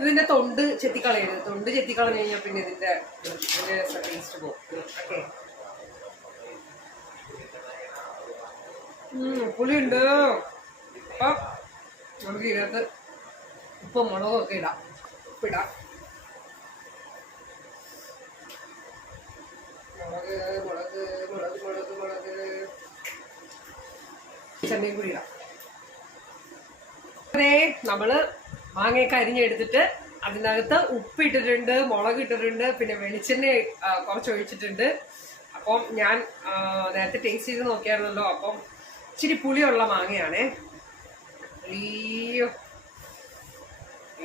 ഇതിന്റെ തൊണ്ട് ചെത്തിക്കളയരുത്. തൊണ്ട് ചെത്തിക്കളഞ്ഞു കഴിഞ്ഞാൽ പിന്നെ ഇതിന്റെ ടേസ്റ്റ് പോകും. ഓക്കെ, പുളിയുണ്ട്. അപ്പൊ നമുക്ക് ഇതിനകത്ത് ഉപ്പും മുളകും ഒക്കെ ഇടാം. ഉപ്പിടാം. മുളക് മുളക് മുളക് മുളക് മുളക് ചെമ്മീൻ കൂടി ഇടാം. അതേ നമ്മള് മാങ്ങയൊക്കെ അരിഞ്ഞെടുത്തിട്ട് അതിനകത്ത് ഉപ്പിട്ടിട്ടുണ്ട്, മുളക് ഇട്ടിട്ടുണ്ട്, പിന്നെ വെളിച്ചെണ്ണ കുറച്ച് ഒഴിച്ചിട്ടുണ്ട്. അപ്പം ഞാൻ നേരത്തെ ടേസ്റ്റ് ചെയ്ത് നോക്കിയായിരുന്നല്ലോ. അപ്പം ഇച്ചിരി പുളിയുള്ള മാങ്ങയാണേ. അയ്യോ,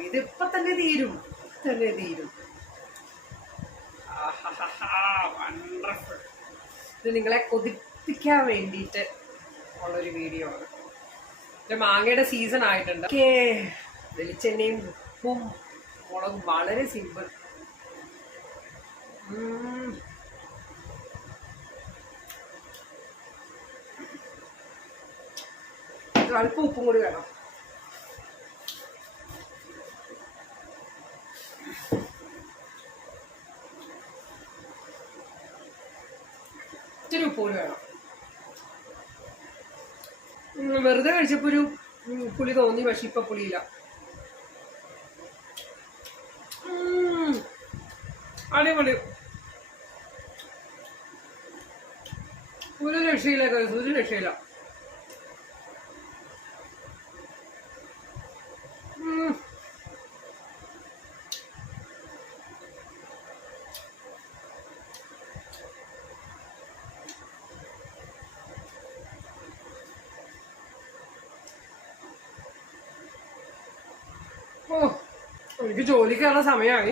ഇതിപ്പൊ തന്നെ തീരും. വണ്ടർഫുൾ. ഇത് നിങ്ങളെ കൊതിപ്പിക്കാൻ വേണ്ടിയിട്ട് ഉള്ളൊരു വീഡിയോ ആണ്. മാങ്ങയുടെ സീസൺ ആയിട്ടുണ്ട്. വെളിച്ചെണ്ണയും ഉപ്പും മുളകും വളരെ സിമ്പിൾ. അല്പം ഉപ്പും കൂടി വേണം. ഇച്ചിരി ഉപ്പ് കൂടി വേണം. വെറുതെ കഴിച്ചപ്പോ ഒരു പുളി തോന്നി, പക്ഷെ ഇപ്പൊ പുളിയില്ല. അടിപൊളി. ഒരു രക്ഷയില്ല, ഒരു രക്ഷയില്ല. എനിക്ക് ജോലിക്കുള്ള സമയമായി.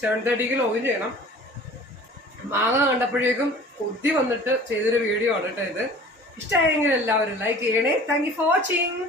7:30 ലോഗിൻ ചെയ്യണം. മാങ്ങ കണ്ടപ്പോഴേക്കും കൊതി വന്നിട്ട് ചെയ്തൊരു വീഡിയോ ആണ് കേട്ടോ ഇത്. ഇഷ്ടമായെങ്കിൽ എല്ലാവരും ലൈക്ക് ചെയ്യണേ. Thank you for watching.